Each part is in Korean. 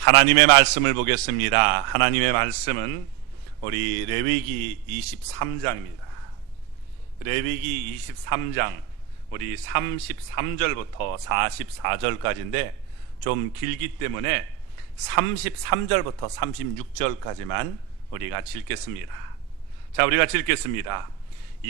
하나님의 말씀을 보겠습니다. 하나님의 말씀은 우리 레위기 23장입니다. 레위기 23장 우리 33절부터 44절까지인데 좀 길기 때문에 33절부터 36절까지만 우리가 읽겠습니다. 자, 우리가 읽겠습니다.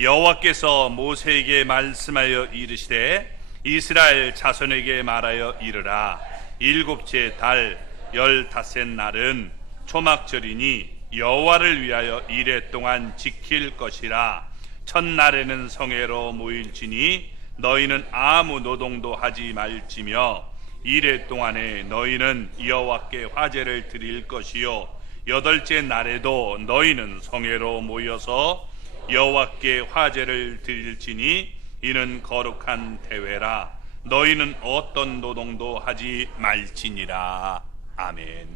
여호와께서 모세에게 말씀하여 이르시되 이스라엘 자손에게 말하여 이르라. 일곱째 달 15째 날은 초막절이니 여호와를 위하여 이레 동안 지킬 것이라. 첫날에는 성회로 모일지니 너희는 아무 노동도 하지 말지며 이레 동안에 너희는 여호와께 화제를 드릴 것이요 여덟째 날에도 너희는 성회로 모여서 여호와께 화제를 드릴지니 이는 거룩한 대회라. 너희는 어떤 노동도 하지 말지니라. 아멘.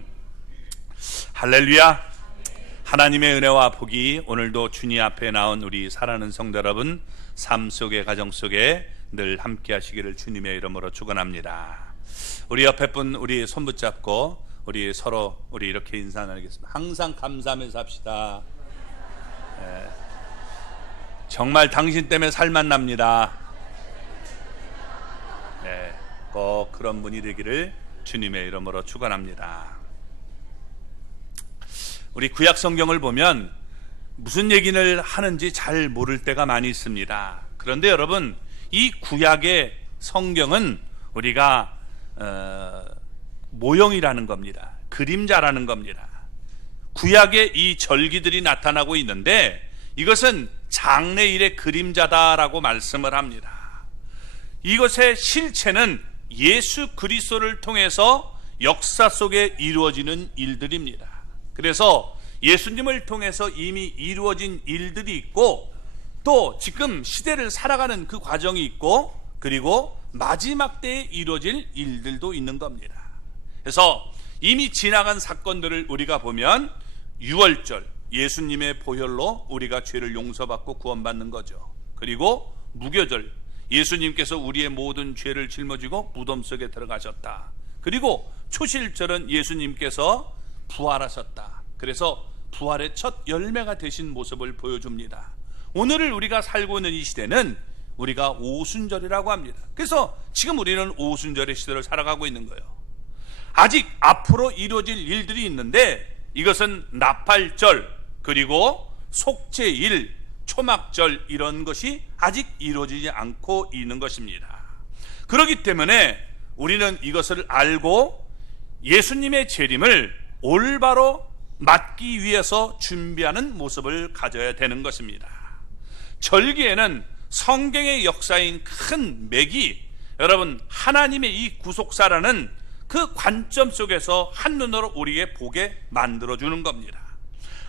할렐루야. 하나님의 은혜와 복이 오늘도 주님 앞에 나온 우리 사랑하는 성도 여러분 삶 속에 가정 속에 늘 함께 하시기를 주님의 이름으로 축원합니다. 우리 옆에 분 우리 손 붙잡고 우리 서로 우리 이렇게 인사 나누겠습니다. 항상 감사하면서 합시다. 네. 정말 당신 때문에 살만 납니다. 네, 꼭 그런 분이 되기를 주님의 이름으로 축원합니다. 우리 구약 성경을 보면 무슨 얘기를 하는지 잘 모를 때가 많이 있습니다. 그런데 여러분, 이 구약의 성경은 우리가 모형이라는 겁니다. 그림자라는 겁니다. 구약의 이 절기들이 나타나고 있는데 이것은 장래일의 그림자다라고 말씀을 합니다. 이것의 실체는 예수 그리스도를 통해서 역사 속에 이루어지는 일들입니다. 그래서 예수님을 통해서 이미 이루어진 일들이 있고 또 지금 시대를 살아가는 그 과정이 있고 그리고 마지막 때에 이루어질 일들도 있는 겁니다. 그래서 이미 지나간 사건들을 우리가 보면 유월절, 예수님의 보혈로 우리가 죄를 용서받고 구원받는 거죠. 그리고 무교절, 예수님께서 우리의 모든 죄를 짊어지고 무덤 속에 들어가셨다. 그리고 초실절은 예수님께서 부활하셨다. 그래서 부활의 첫 열매가 되신 모습을 보여줍니다. 오늘을 우리가 살고 있는 이 시대는 우리가 오순절이라고 합니다. 그래서 지금 우리는 오순절의 시대를 살아가고 있는 거예요. 아직 앞으로 이루어질 일들이 있는데 이것은 나팔절 그리고 속죄일, 초막절 이런 것이 아직 이루어지지 않고 있는 것입니다. 그렇기 때문에 우리는 이것을 알고 예수님의 재림을 올바로 맞기 위해서 준비하는 모습을 가져야 되는 것입니다. 절기에는 성경의 역사인 큰 맥이 여러분 하나님의 이 구속사라는 그 관점 속에서 한눈으로 우리에게 보게 만들어주는 겁니다.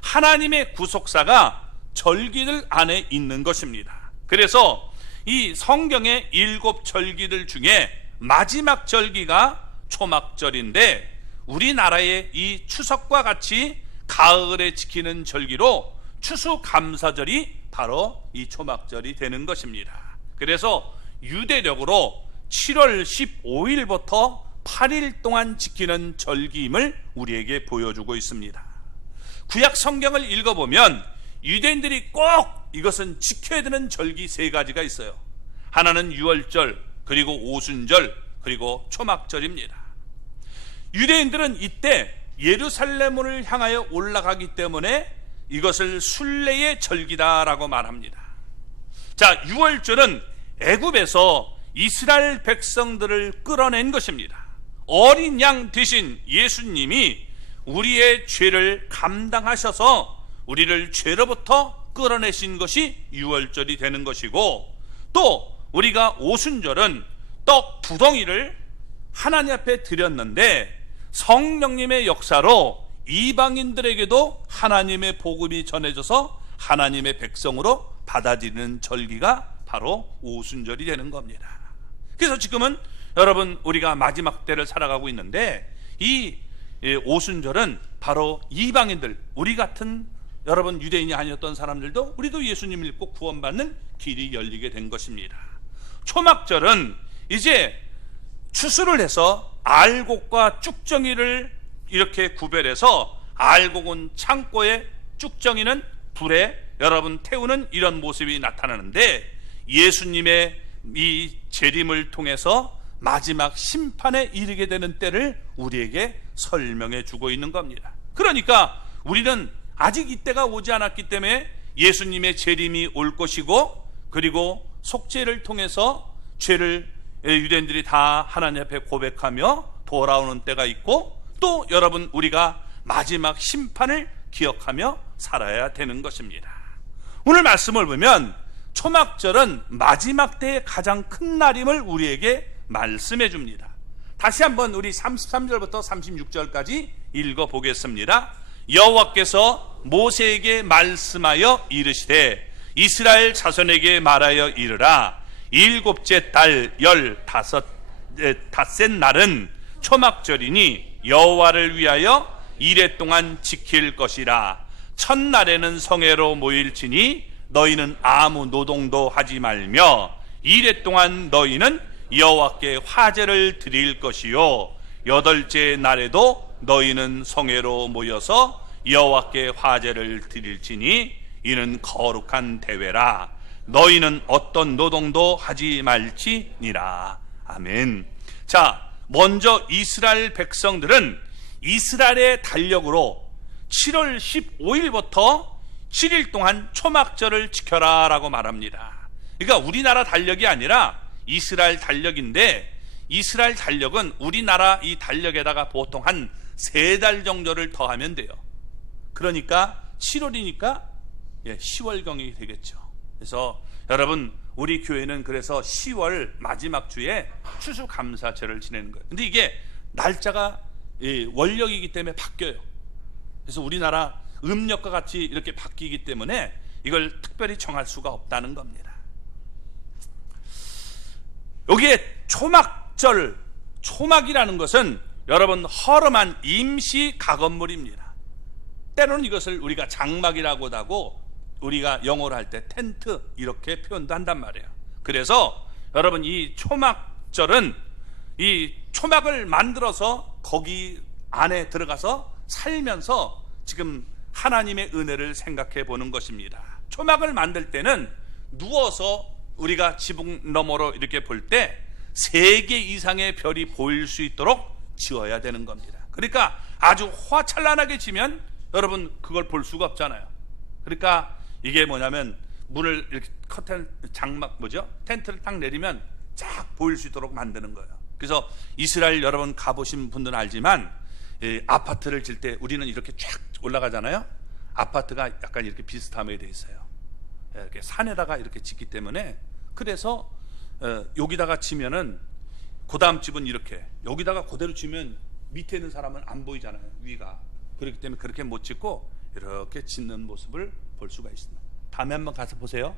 하나님의 구속사가 절기들 안에 있는 것입니다. 그래서 이 성경의 7절기들 중에 마지막 절기가 초막절인데 우리나라의 이 추석과 같이 가을에 지키는 절기로 추수감사절이 바로 이 초막절이 되는 것입니다. 그래서 유대력으로 7월 15일부터 8일 동안 지키는 절기임을 우리에게 보여주고 있습니다. 구약 성경을 읽어보면 유대인들이 꼭 이것은 지켜야 되는 절기 3가지가 있어요. 하나는 유월절, 그리고 오순절, 그리고 초막절입니다. 유대인들은 이때 예루살렘을 향하여 올라가기 때문에 이것을 순례의 절기다라고 말합니다. 자, 유월절은 애굽에서 이스라엘 백성들을 끌어낸 것입니다. 어린 양 대신 예수님이 우리의 죄를 감당하셔서 우리를 죄로부터 끌어내신 것이 유월절이 되는 것이고 또 우리가 오순절은 떡 2덩이를 하나님 앞에 드렸는데 성령님의 역사로 이방인들에게도 하나님의 복음이 전해져서 하나님의 백성으로 받아들이는 절기가 바로 오순절이 되는 겁니다. 그래서 지금은 여러분 우리가 마지막 때를 살아가고 있는데 이 오순절은 바로 이방인들, 우리 같은 여러분 유대인이 아니었던 사람들도 우리도 예수님 믿고 구원받는 길이 열리게 된 것입니다. 초막절은 이제 추수를 해서 알곡과 쭉정이를 이렇게 구별해서 알곡은 창고에, 쭉정이는 불에 여러분 태우는 이런 모습이 나타나는데, 예수님의 이 재림을 통해서 마지막 심판에 이르게 되는 때를 우리에게 설명해 주고 있는 겁니다. 그러니까 우리는 아직 이때가 오지 않았기 때문에 예수님의 재림이 올 것이고, 그리고 속죄를 통해서 죄를 유대인들이 다 하나님 앞에 고백하며 돌아오는 때가 있고, 또 여러분 우리가 마지막 심판을 기억하며 살아야 되는 것입니다. 오늘 말씀을 보면 초막절은 마지막 때의 가장 큰 날임을 우리에게 말씀해 줍니다. 다시 한번 우리 33절부터 36절까지 읽어 보겠습니다. 여호와께서 모세에게 말씀하여 이르시되 이스라엘 자손에게 말하여 이르라. 일곱째 달 15닷새 날은 초막절이니 여호와를 위하여 이레 동안 지킬 것이라. 첫날에는 성회로 모일지니 너희는 아무 노동도 하지 말며 이레 동안 너희는 여호와께 화제를 드릴 것이요, 여덟째 날에도 너희는 성회로 모여서 여호와께 화제를 드릴지니 이는 거룩한 대회라. 너희는 어떤 노동도 하지 말지니라. 아멘. 자, 먼저 이스라엘 백성들은 이스라엘의 달력으로 7월 15일부터 7일 동안 초막절을 지켜라 라고 말합니다. 그러니까 우리나라 달력이 아니라 이스라엘 달력인데, 이스라엘 달력은 우리나라 이 달력에다가 보통 한 3달 정도를 더하면 돼요. 그러니까 7월이니까 10월경이 되겠죠. 그래서 여러분 우리 교회는 그래서 10월 마지막 주에 추수감사절을 지내는 거예요. 근데 이게 날짜가 월력이기 때문에 바뀌어요. 그래서 우리나라 음력과 같이 이렇게 바뀌기 때문에 이걸 특별히 정할 수가 없다는 겁니다. 여기에 초막절, 초막이라는 것은 여러분 허름한 임시 가건물입니다. 때로는 이것을 우리가 장막이라고도 하고, 우리가 영어로 할 때 텐트 이렇게 표현도 한단 말이에요. 그래서 여러분 이 초막절은 이 초막을 만들어서 거기 안에 들어가서 살면서 지금 하나님의 은혜를 생각해 보는 것입니다. 초막을 만들 때는 누워서 우리가 지붕 너머로 이렇게 볼 때 3개 이상의 별이 보일 수 있도록 지어야 되는 겁니다. 그러니까 아주 화찬란하게 지면 여러분 그걸 볼 수가 없잖아요. 그러니까 이게 뭐냐면 문을 이렇게 커튼, 장막 텐트를 딱 내리면 쫙 보일 수 있도록 만드는 거예요. 그래서 이스라엘 여러분 가보신 분들은 알지만 아파트를 질 때 우리는 이렇게 쫙 올라가잖아요. 아파트가 약간 이렇게 비스듬하게 돼 있어요. 이렇게 산에다가 이렇게 짓기 때문에, 그래서 여기다가 치면은 그 다음 집은 이렇게, 여기다가 그대로 치면 밑에 있는 사람은 안 보이잖아요, 위가. 그렇기 때문에 그렇게 못 짓고 이렇게 짓는 모습을 볼 수가 있습니다. 다음에 한번 가서 보세요.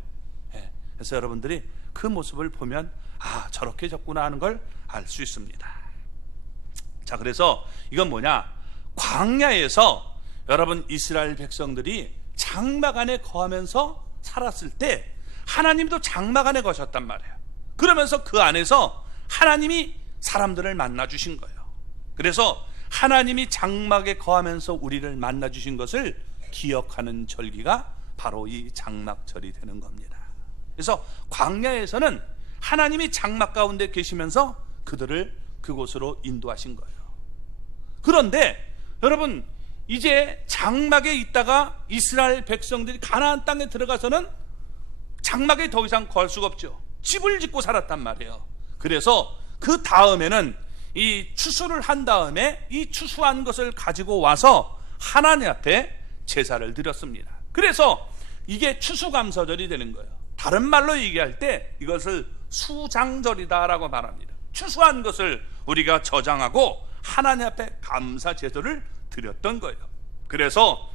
그래서 여러분들이 그 모습을 보면 아, 저렇게 졌구나 하는 걸 알 수 있습니다. 자, 그래서 이건 뭐냐, 광야에서 여러분 이스라엘 백성들이 장막 안에 거하면서 살았을 때 하나님도 장막 안에 거셨단 말이에요. 그러면서 그 안에서 하나님이 사람들을 만나 주신 거예요. 그래서 하나님이 장막에 거하면서 우리를 만나 주신 것을 기억하는 절기가 바로 이 장막절이 되는 겁니다. 그래서 광야에서는 하나님이 장막 가운데 계시면서 그들을 그곳으로 인도하신 거예요. 그런데 여러분 이제 장막에 있다가 이스라엘 백성들이 가나안 땅에 들어가서는 장막에 더 이상 거할 수가 없죠. 집을 짓고 살았단 말이에요. 그래서 그 다음에는 이 추수를 한 다음에 이 추수한 것을 가지고 와서 하나님 앞에 제사를 드렸습니다. 그래서 이게 추수감사절이 되는 거예요. 다른 말로 얘기할 때 이것을 수장절이다라고 말합니다. 추수한 것을 우리가 저장하고 하나님 앞에 감사 제도를 드렸던 거예요. 그래서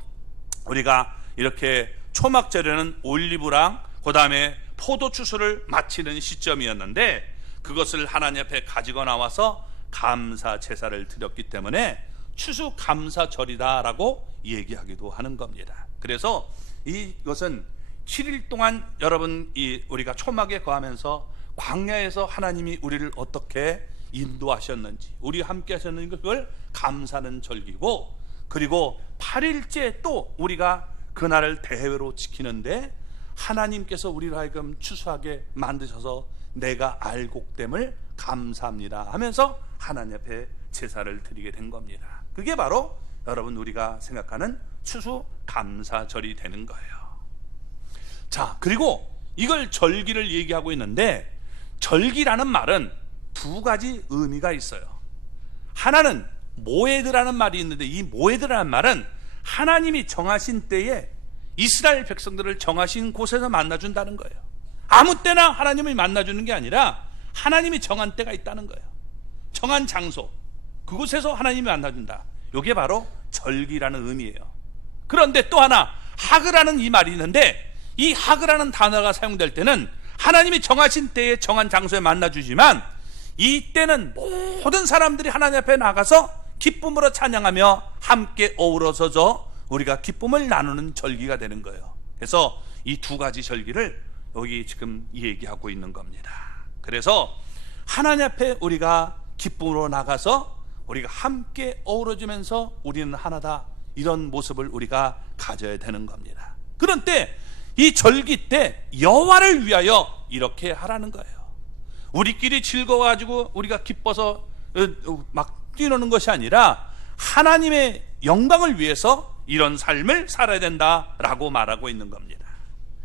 우리가 이렇게 초막절에는 올리브랑 그 다음에 포도 추수를 마치는 시점이었는데, 그것을 하나님 앞에 가지고 나와서 감사 제사를 드렸기 때문에 추수감사절이다라고 얘기하기도 하는 겁니다. 그래서 이것은 7일 동안 여러분 우리가 초막에 거하면서 광야에서 하나님이 우리를 어떻게 인도하셨는지, 우리 함께 하셨는지 그걸 감사하는 절기고, 그리고 8일째 또 우리가 그날을 대회로 지키는데 하나님께서 우리를 하여금 추수하게 만드셔서 내가 알곡됨을 감사합니다 하면서 하나님 앞에 제사를 드리게 된 겁니다. 그게 바로 여러분 우리가 생각하는 추수감사절이 되는 거예요. 자, 그리고 이걸 절기를 얘기하고 있는데, 절기라는 말은 두 가지 의미가 있어요. 하나는 모에드라는 말이 있는데, 이 모에드라는 말은 하나님이 정하신 때에 이스라엘 백성들을 정하신 곳에서 만나준다는 거예요. 아무 때나 하나님을 만나주는 게 아니라 하나님이 정한 때가 있다는 거예요. 정한 장소, 그곳에서 하나님이 만나준다. 이게 바로 절기라는 의미예요. 그런데 또 하나, 하그라는 이 말이 있는데, 이 하그라는 단어가 사용될 때는 하나님이 정하신 때에 정한 장소에 만나주지만, 이 때는 모든 사람들이 하나님 앞에 나가서 기쁨으로 찬양하며 함께 어우러져서 우리가 기쁨을 나누는 절기가 되는 거예요. 그래서 이 두 가지 절기를 여기 지금 얘기하고 있는 겁니다. 그래서 하나님 앞에 우리가 기쁨으로 나가서 우리가 함께 어우러지면서 우리는 하나다, 이런 모습을 우리가 가져야 되는 겁니다. 그런 때, 이 절기 때 여호와를 위하여 이렇게 하라는 거예요. 우리끼리 즐거워가지고 우리가 기뻐서 막 뛰노는 것이 아니라 하나님의 영광을 위해서 이런 삶을 살아야 된다라고 말하고 있는 겁니다.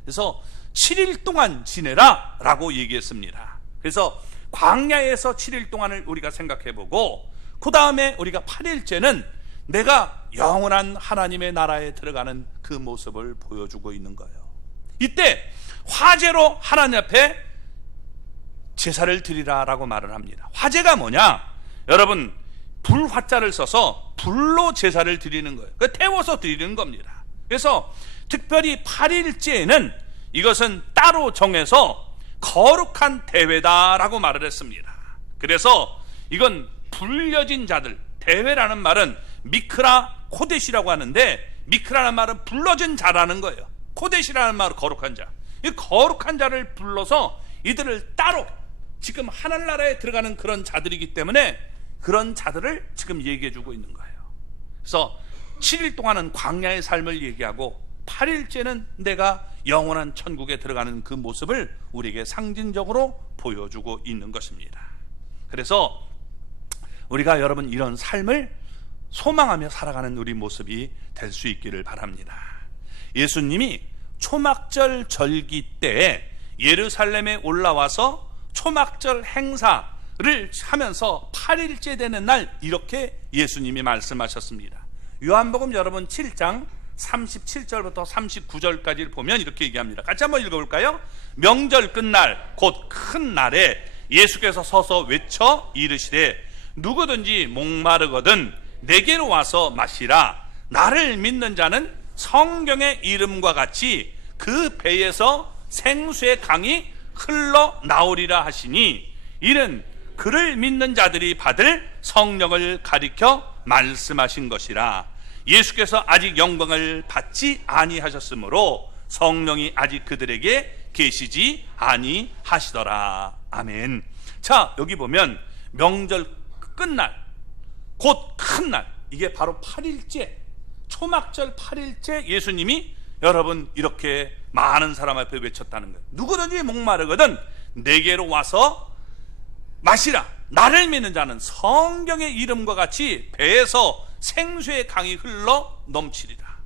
그래서 7일 동안 지내라 라고 얘기했습니다. 그래서 광야에서 7일 동안을 우리가 생각해보고, 그 다음에 우리가 8일째는 내가 영원한 하나님의 나라에 들어가는 그 모습을 보여주고 있는 거예요. 이때 화제로 하나님 앞에 제사를 드리라 라고 말을 합니다. 화제가 뭐냐? 여러분, 불화자를 써서 불로 제사를 드리는 거예요. 태워서 드리는 겁니다. 그래서 특별히 8일째에는 이것은 따로 정해서 거룩한 대회다라고 말을 했습니다. 그래서 이건 불려진 자들, 대회라는 말은 미크라 코데시라고 하는데, 미크라는 말은 불러진 자라는 거예요. 코데시라는 말은 거룩한 자. 이 거룩한 자를 불러서 이들을 따로, 지금 하늘나라에 들어가는 그런 자들이기 때문에 그런 자들을 지금 얘기해 주고 있는 거예요. 그래서 7일 동안은 광야의 삶을 얘기하고 8일째는 내가 영원한 천국에 들어가는 그 모습을 우리에게 상징적으로 보여주고 있는 것입니다. 그래서 우리가 여러분 이런 삶을 소망하며 살아가는 우리 모습이 될 수 있기를 바랍니다. 예수님이 초막절 절기 때에 예루살렘에 올라와서 초막절 행사를 하면서 8일째 되는 날 이렇게 예수님이 말씀하셨습니다. 요한복음 여러분 7장 37절부터 39절까지를 보면 이렇게 얘기합니다. 같이 한번 읽어볼까요? 명절 끝날 곧 큰 날에 예수께서 서서 외쳐 이르시되 누구든지 목마르거든 내게로 와서 마시라. 나를 믿는 자는 성경의 이름과 같이 그 배에서 생수의 강이 흘러나오리라 하시니, 이는 그를 믿는 자들이 받을 성령을 가리켜 말씀하신 것이라. 예수께서 아직 영광을 받지 아니하셨으므로 성령이 아직 그들에게 계시지 아니하시더라. 아멘. 자, 여기 보면 명절 끝날 곧 큰 날, 이게 바로 8일째, 초막절 8일째 예수님이 여러분 이렇게 많은 사람 앞에 외쳤다는 거예요. 누구든지 목마르거든 내게로 와서 마시라. 나를 믿는 자는 성경의 이름과 같이 배에서 생수의 강이 흘러 넘치리라.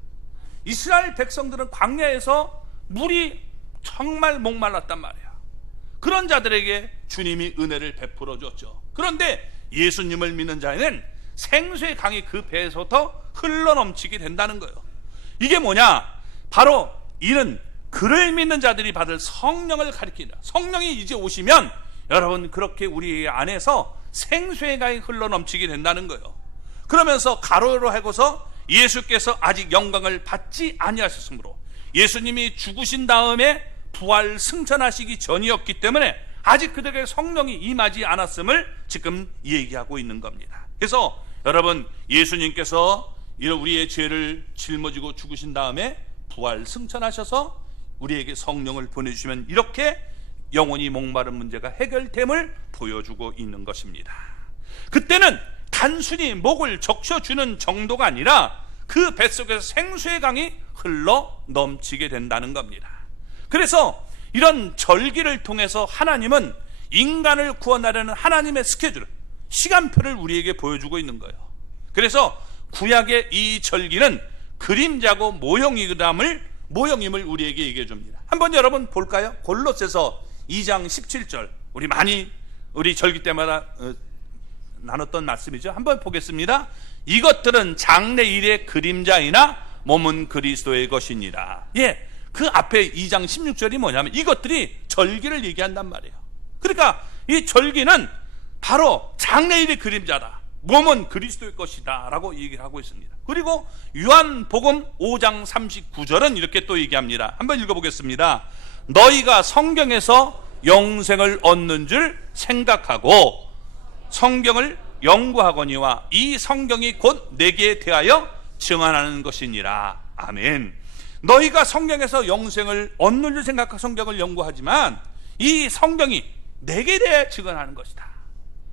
이스라엘 백성들은 광야에서 물이 정말 목말랐단 말이야. 그런 자들에게 주님이 은혜를 베풀어 줬죠. 그런데 예수님을 믿는 자에는 생수의 강이 그 배에서부터 흘러 넘치게 된다는 거예요. 이게 뭐냐? 바로 이는 그를 믿는 자들이 받을 성령을 가리킨다. 성령이 이제 오시면 여러분 그렇게 우리 안에서 생수의 강이 흘러 넘치게 된다는 거예요. 그러면서 가로로 하고서 예수께서 아직 영광을 받지 아니하셨으므로, 예수님이 죽으신 다음에 부활 승천하시기 전이었기 때문에 아직 그들에게 성령이 임하지 않았음을 지금 얘기하고 있는 겁니다. 그래서 여러분 예수님께서 우리의 죄를 짊어지고 죽으신 다음에 부활 승천하셔서 우리에게 성령을 보내주시면 이렇게 영원히 목마른 문제가 해결됨을 보여주고 있는 것입니다. 그때는 단순히 목을 적셔주는 정도가 아니라 그 뱃속에서 생수의 강이 흘러 넘치게 된다는 겁니다. 그래서 이런 절기를 통해서 하나님은 인간을 구원하려는 하나님의 스케줄, 시간표를 우리에게 보여주고 있는 거예요. 그래서 구약의 이 절기는 그림자고 모형임을 우리에게 얘기해 줍니다. 한번 여러분 볼까요? 골로새서 2장 17절, 우리 절기 때마다 나눴던 말씀이죠. 한번 보겠습니다. 이것들은 장래일의 그림자이나 몸은 그리스도의 것이니라. 예, 그 앞에 2장 16절이 뭐냐면 이것들이 절기를 얘기한단 말이에요. 그러니까 이 절기는 바로 장래일의 그림자다, 몸은 그리스도의 것이다 라고 얘기를 하고 있습니다. 그리고 요한복음 5장 39절은 이렇게 또 얘기합니다. 한번 읽어보겠습니다. 너희가 성경에서 영생을 얻는 줄 생각하고 성경을 연구하거니와 이 성경이 곧 내게 대하여 증언하는 것이니라. 아멘. 너희가 성경에서 영생을 얻는 줄 생각하고 성경을 연구하지만 이 성경이 내게 대하여 증언하는 것이다.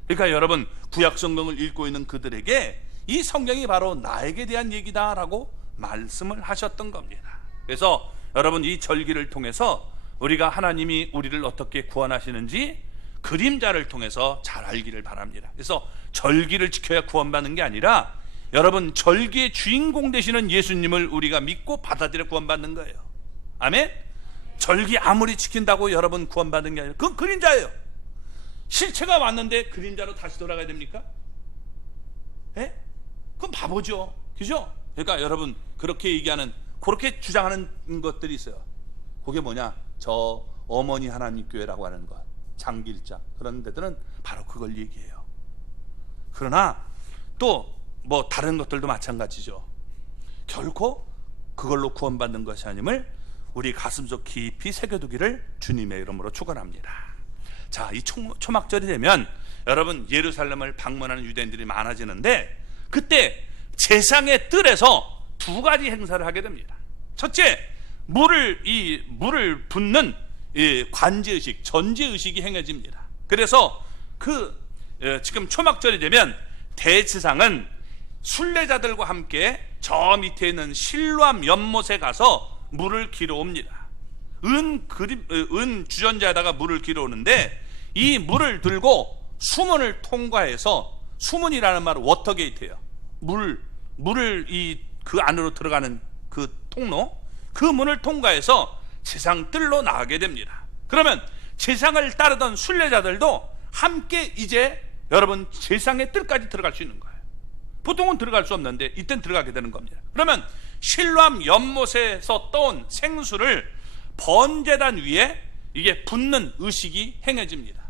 그러니까 여러분, 구약 성경을 읽고 있는 그들에게 이 성경이 바로 나에게 대한 얘기다라고 말씀을 하셨던 겁니다. 그래서 여러분, 이 절기를 통해서 우리가 하나님이 우리를 어떻게 구원하시는지 그림자를 통해서 잘 알기를 바랍니다. 그래서 절기를 지켜야 구원받는 게 아니라 여러분, 절기의 주인공 되시는 예수님을 우리가 믿고 받아들여 구원받는 거예요. 아멘? 절기 아무리 지킨다고 여러분 구원받는 게 아니라 그건 그림자예요. 실체가 왔는데 그림자로 다시 돌아가야 됩니까? 예? 그건 바보죠. 그죠? 그러니까 여러분, 그렇게 주장하는 것들이 있어요. 그게 뭐냐? 저 어머니 하나님 교회라고 하는 것, 장길장, 그런 데들은 바로 그걸 얘기해요. 그러나 또 뭐 다른 것들도 마찬가지죠. 결코 그걸로 구원받는 것이 아님을 우리 가슴속 깊이 새겨두기를 주님의 이름으로 축원합니다. 자, 이 초막절이 되면 여러분, 예루살렘을 방문하는 유대인들이 많아지는데 그때 제상의 뜰에서 두 가지 행사를 하게 됩니다. 첫째, 물을 붓는 관제의식, 전제의식이 행해집니다. 그래서 지금 초막절이 되면 대제사장은 순례자들과 함께 저 밑에 있는 실로암 연못에 가서 물을 길어 옵니다. 은 주전자에다가 물을 길어 오는데 이 물을 들고 수문을 통과해서, 수문이라는 말은 워터게이트예요. 물을 그 안으로 들어가는 그 통로, 그 문을 통과해서 제상 뜰로 나가게 됩니다. 그러면 제상을 따르던 순례자들도 함께 이제 여러분 제상의 뜰까지 들어갈 수 있는 거예요. 보통은 들어갈 수 없는데 이땐 들어가게 되는 겁니다. 그러면 실로암 연못에서 떠온 생수를 번제단 위에 이게 붓는 의식이 행해집니다.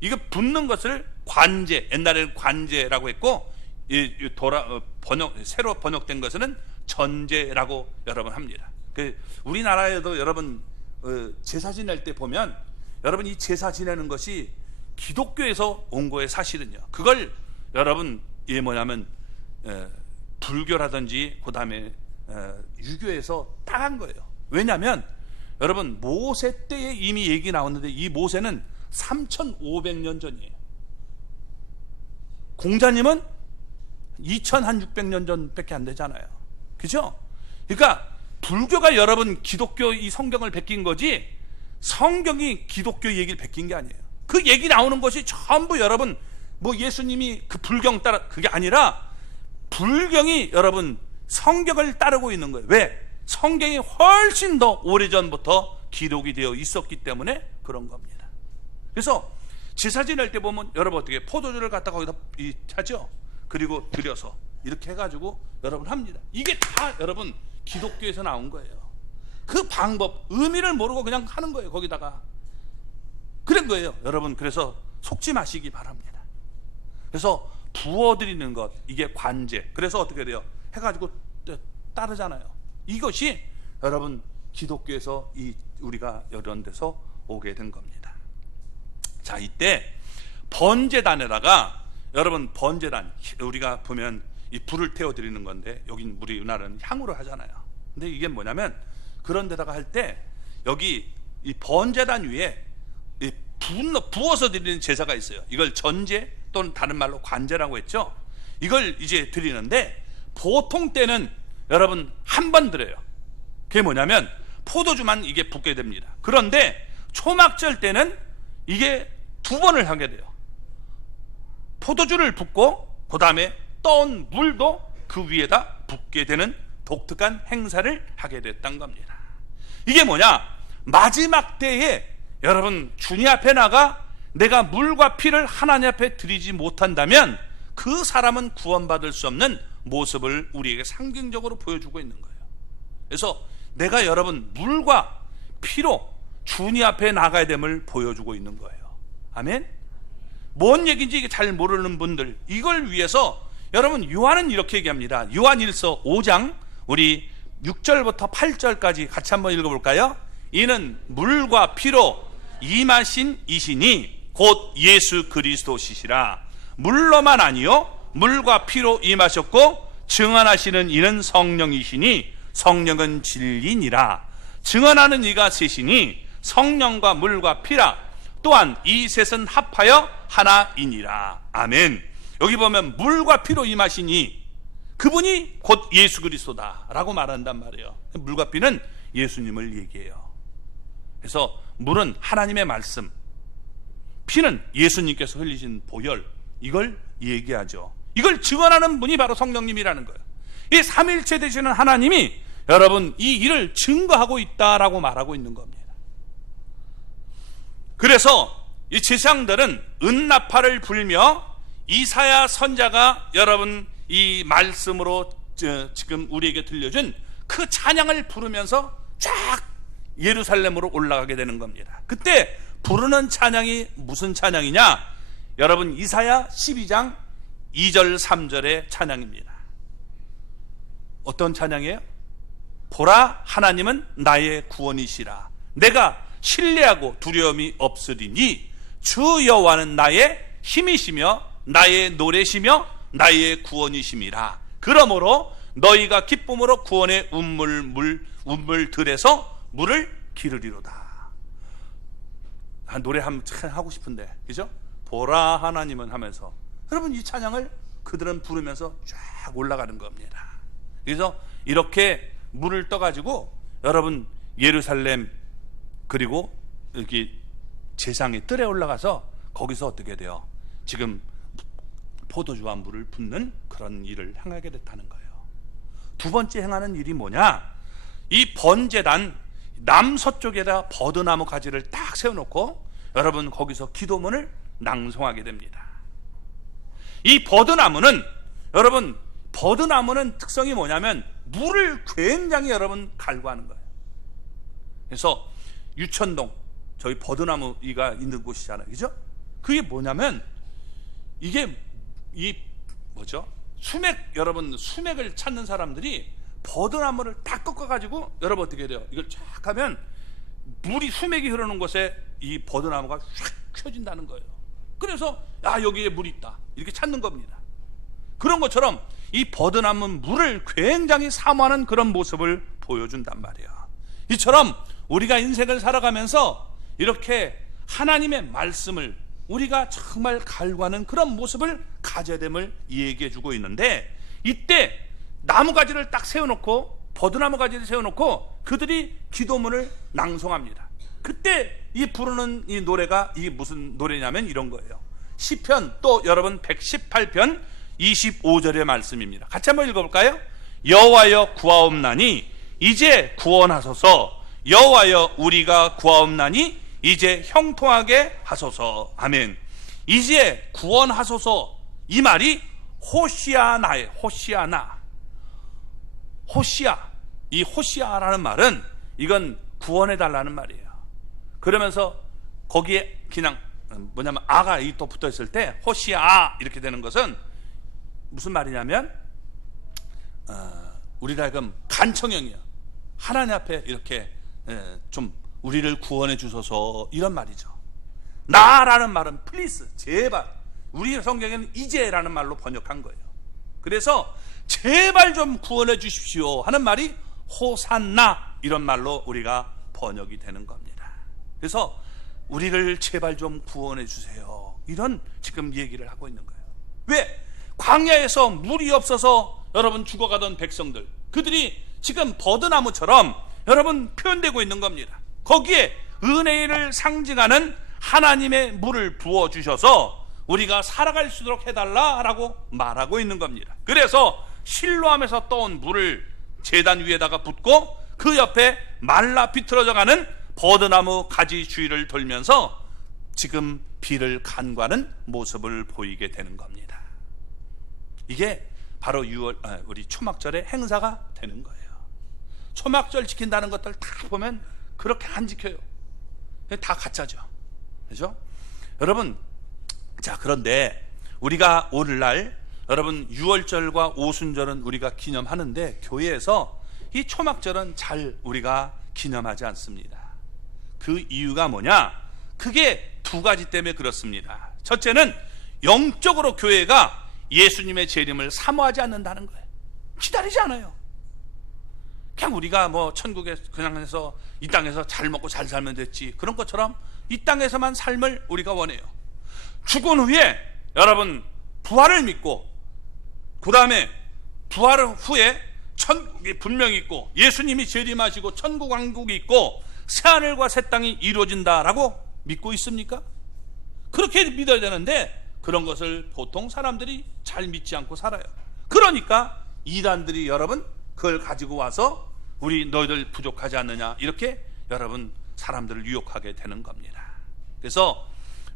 이거 붓는 것을 관제, 옛날에는 관제라고 했고 새로 번역된 것은 전제라고 여러분 합니다. 우리나라에도 여러분 제사 지낼 때 보면 여러분, 이 제사 지내는 것이 기독교에서 온 거예요. 사실은요. 그걸 여러분 뭐냐면 불교라든지 그 다음에 유교에서 따간 거예요. 왜냐하면 여러분, 모세 때에 이미 얘기 나왔는데 이 모세는 3500년 전이에요. 공자님은 2600년 전밖에 안 되잖아요. 그죠? 그러니까 불교가 여러분 기독교 이 성경을 베낀 거지 성경이 기독교 얘기를 베낀 게 아니에요. 그 얘기 나오는 것이 전부 여러분 뭐 예수님이 그 불경 따라, 그게 아니라 불경이 여러분 성경을 따르고 있는 거예요. 왜? 성경이 훨씬 더 오래전부터 기록이 되어 있었기 때문에 그런 겁니다. 그래서 제사 지낼 때 보면 여러분 어떻게 포도주를 갖다가 거기다 하죠. 그리고 들여서 이렇게 해가지고 여러분 합니다. 이게 다 여러분 기독교에서 나온 거예요. 그 방법, 의미를 모르고 그냥 하는 거예요. 거기다가 그런 거예요. 여러분, 그래서 속지 마시기 바랍니다. 그래서 부어드리는 것, 이게 관제. 그래서 어떻게 돼요? 해가지고 따르잖아요. 이것이 여러분 기독교에서 우리가 이런 데서 오게 된 겁니다. 자, 이때 번제단에다가 여러분 번제단, 우리가 보면 이 불을 태워드리는 건데 여긴 우리나라는 향으로 하잖아요. 근데 이게 뭐냐면 그런 데다가 할 때 여기 이 번제단 위에 부어서 드리는 제사가 있어요. 이걸 전제, 또는 다른 말로 관제라고 했죠. 이걸 이제 드리는데 보통 때는 여러분 한 번 드려요. 그게 뭐냐면 포도주만 이게 붓게 됩니다. 그런데 초막절 때는 이게 2번을 하게 돼요. 포도주를 붓고 그 다음에 떠온 물도 그 위에다 붓게 되는 독특한 행사를 하게 됐던 겁니다. 이게 뭐냐? 마지막 때에 여러분 주님 앞에 나가 내가 물과 피를 하나님 앞에 드리지 못한다면 그 사람은 구원받을 수 없는 모습을 우리에게 상징적으로 보여주고 있는 거예요. 그래서 내가 여러분 물과 피로 주님 앞에 나가야 됨을 보여주고 있는 거예요. 아멘. 뭔 얘기인지 이게 잘 모르는 분들, 이걸 위해서 여러분 요한은 이렇게 얘기합니다. 요한 1서 5장 우리 6절부터 8절까지 같이 한번 읽어볼까요? 이는 물과 피로 임하신 이시니 곧 예수 그리스도시시라. 물로만 아니요 물과 피로 임하셨고 증언하시는 이는 성령이시니 성령은 진리니라. 증언하는 이가 셋이니 성령과 물과 피라. 또한 이 셋은 합하여 하나이니라. 아멘. 여기 보면 물과 피로 임하시니 그분이 곧 예수 그리스도다 라고 말한단 말이에요. 물과 피는 예수님을 얘기해요. 그래서 물은 하나님의 말씀, 피는 예수님께서 흘리신 보혈, 이걸 얘기하죠. 이걸 증언하는 분이 바로 성령님이라는 거예요. 이 삼일체 되시는 하나님이 여러분 이 일을 증거하고 있다라고 말하고 있는 겁니다. 그래서 이 제사장들은 은나팔을 불며 이사야 선자가 여러분 이 말씀으로 지금 우리에게 들려준 그 찬양을 부르면서 쫙 예루살렘으로 올라가게 되는 겁니다. 그때 부르는 찬양이 무슨 찬양이냐? 여러분 이사야 12장 2절 3절의 찬양입니다. 어떤 찬양이에요? 보라 하나님은 나의 구원이시라. 내가 신뢰하고 두려움이 없으리니 주 여호와는 나의 힘이시며 나의 노래시며 나의 구원이심이라. 그러므로 너희가 기쁨으로 구원의 운물들에서 물을 기르리로다. 노래 한번 하고 싶은데, 그죠? 보라 하나님은 하면서 여러분 이 찬양을 그들은 부르면서 쫙 올라가는 겁니다. 그래서 이렇게 물을 떠가지고 여러분 예루살렘 그리고 여기 제상의 뜰에 올라가서 거기서 어떻게 돼요? 지금 포도주와 물을 붓는 그런 일을 행하게 됐다는 거예요. 두 번째 행하는 일이 뭐냐? 이 번제단 남서쪽에다 버드나무 가지를 딱 세워놓고 여러분 거기서 기도문을 낭송하게 됩니다. 이 버드나무는 여러분 버드나무는 특성이 뭐냐면 물을 굉장히 여러분 갈구하는 거예요. 그래서 유천동 저희 버드나무가 있는 곳이잖아요, 그죠? 그게 뭐냐면 이게 이 뭐죠? 수맥, 여러분 수맥을 찾는 사람들이 버드나무를 딱 꺾어가지고 여러분 어떻게 돼요? 이걸 쫙 하면 물이 수맥이 흐르는 곳에 이 버드나무가 휙 켜진다는 거예요. 그래서 여기에 물이 있다 이렇게 찾는 겁니다. 그런 것처럼 이 버드나무는 물을 굉장히 사모하는 그런 모습을 보여준단 말이에요. 이처럼 우리가 인생을 살아가면서 이렇게 하나님의 말씀을 우리가 정말 갈구하는 그런 모습을 가져야 됨을 얘기해 주고 있는데, 이때 나무가지를 딱 세워놓고 버드나무 가지를 세워놓고 그들이 기도문을 낭송합니다. 그때 이 부르는 이 노래가 이 무슨 노래냐면 이런 거예요. 시편 또 여러분 118편 25절의 말씀입니다. 같이 한번 읽어볼까요? 여호와여 구하옵나니 이제 구원하소서. 여호와여 우리가 구하옵나니 이제 형통하게 하소서. 아멘. 이제 구원하소서. 이 말이 호시아나의 호시아나. 호시아. 이 호시아라는 말은 이건 구원해달라는 말이에요. 그러면서 거기에 그냥 뭐냐면 아가 또 붙어 있을 때 호시아 이렇게 되는 것은 무슨 말이냐면 우리가 지금 간청형이에요. 하나님 앞에 이렇게 좀 우리를 구원해 주소서 이런 말이죠. 나라는 말은 플리스 제발, 우리 성경에는 이제라는 말로 번역한 거예요. 그래서 제발 좀 구원해 주십시오 하는 말이 호산나 이런 말로 우리가 번역이 되는 겁니다. 그래서 우리를 제발 좀 구원해 주세요. 이런 지금 얘기를 하고 있는 거예요. 왜? 광야에서 물이 없어서 여러분 죽어가던 백성들, 그들이 지금 버드나무처럼 여러분 표현되고 있는 겁니다. 거기에 은혜를 상징하는 하나님의 물을 부어주셔서 우리가 살아갈 수 있도록 해달라라고 말하고 있는 겁니다. 그래서 실로암에서 떠온 물을 제단 위에다가 붓고 그 옆에 말라 비틀어져가는 버드나무 가지 주위를 돌면서 지금 비를 간과하는 모습을 보이게 되는 겁니다. 이게 바로 우리 초막절의 행사가 되는 거예요. 초막절 지킨다는 것들 다 보면 그렇게 안 지켜요. 다 가짜죠. 그죠? 여러분, 자, 그런데 우리가 오늘날 여러분 6월절과 오순절은 우리가 기념하는데 교회에서 이 초막절은 잘 우리가 기념하지 않습니다. 그 이유가 뭐냐? 그게 두 가지 때문에 그렇습니다. 첫째는 영적으로 교회가 예수님의 재림을 사모하지 않는다는 거예요. 기다리지 않아요. 그냥 우리가 뭐 천국에 그냥 해서 이 땅에서 잘 먹고 잘 살면 됐지, 그런 것처럼 이 땅에서만 삶을 우리가 원해요. 죽은 후에 여러분 부활을 믿고 그 다음에 부활 후에 천국이 분명히 있고 예수님이 재림하시고 천국 왕국이 있고 새하늘과 새 땅이 이루어진다라고 믿고 있습니까? 그렇게 믿어야 되는데 그런 것을 보통 사람들이 잘 믿지 않고 살아요. 그러니까 이단들이 여러분 그걸 가지고 와서 우리 너희들 부족하지 않느냐 이렇게 여러분 사람들을 유혹하게 되는 겁니다. 그래서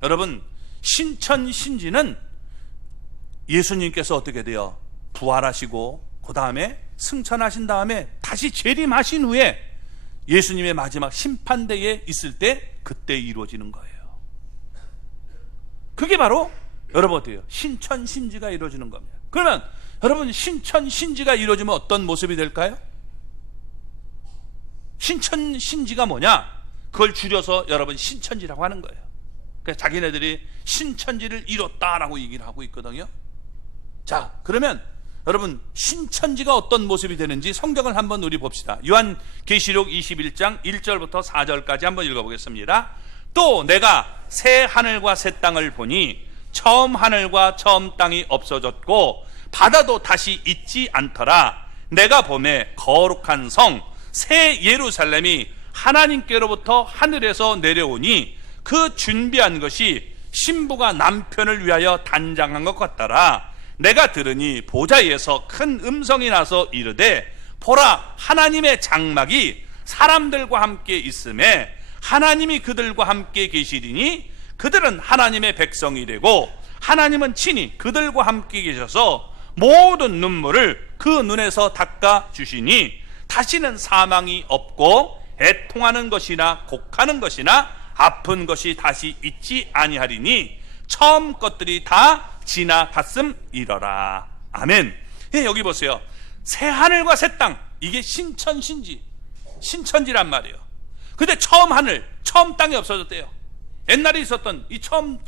여러분 신천신지는 예수님께서 어떻게 돼요? 부활하시고 그 다음에 승천하신 다음에 다시 재림하신 후에 예수님의 마지막 심판대에 있을 때 그때 이루어지는 거예요. 그게 바로 여러분 어때요? 신천신지가 이루어지는 겁니다. 그러면 여러분 신천신지가 이루어지면 어떤 모습이 될까요? 신천신지가 뭐냐? 그걸 줄여서 여러분 신천지라고 하는 거예요. 그래서 자기네들이 신천지를 이뤘다라고 얘기를 하고 있거든요. 자, 그러면 여러분 신천지가 어떤 모습이 되는지 성경을 한번 우리 봅시다. 요한계시록 21장 1절부터 4절까지 한번 읽어보겠습니다. 또 내가 새 하늘과 새 땅을 보니 처음 하늘과 처음 땅이 없어졌고 바다도 다시 있지 않더라. 내가 보매 거룩한 성 새 예루살렘이 하나님께로부터 하늘에서 내려오니 그 준비한 것이 신부가 남편을 위하여 단장한 것 같더라. 내가 들으니 보좌에서 큰 음성이 나서 이르되 보라, 하나님의 장막이 사람들과 함께 있음에 하나님이 그들과 함께 계시리니 그들은 하나님의 백성이 되고 하나님은 친히 그들과 함께 계셔서 모든 눈물을 그 눈에서 닦아 주시니 다시는 사망이 없고 애통하는 것이나 곡하는 것이나 아픈 것이 다시 있지 아니하리니 처음 것들이 다 지나갔음이러라. 아멘. 예, 여기 보세요. 새 하늘과 새 땅, 이게 신천신지, 신천지란 말이에요. 근데 처음 하늘, 처음 땅이 없어졌대요. 옛날에 있었던 이 처음